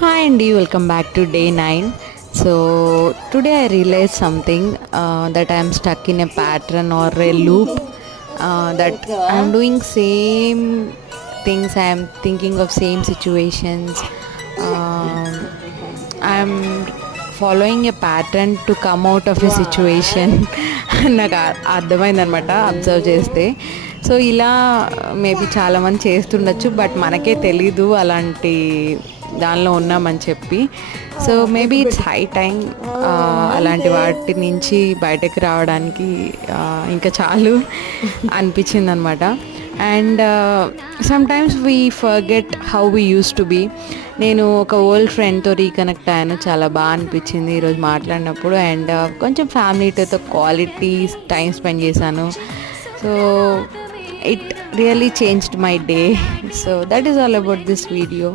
Hi Andy, welcome back to day 9. So today I realized something that I am stuck in a pattern or a loop, that I am doing same things, I am thinking of same situations. I am following a pattern to come out of a situation. నాకు అర్థమైందనమాట observe చేస్తే. So ఇలా maybe చాలామంది చేస్తుండొచ్చు, but మనకే తెలీదు అలాంటి దానిలో ఉన్నామని చెప్పి. So maybe it's high time అలాంటి వాటి నుంచి బయటకు రావడానికి ఇంకా చాలు అనిపించింది అనమాట. And sometimes we forget how we use to be. నేను ఒక ఓల్డ్ ఫ్రెండ్తో రీకనెక్ట్ అయ్యాను, చాలా బాగా అనిపించింది ఈరోజు మాట్లాడినప్పుడు. అండ్ కొంచెం ఫ్యామిలీతో క్వాలిటీ టైం స్పెండ్ చేశాను. So it really changed my day. So that is all about this video.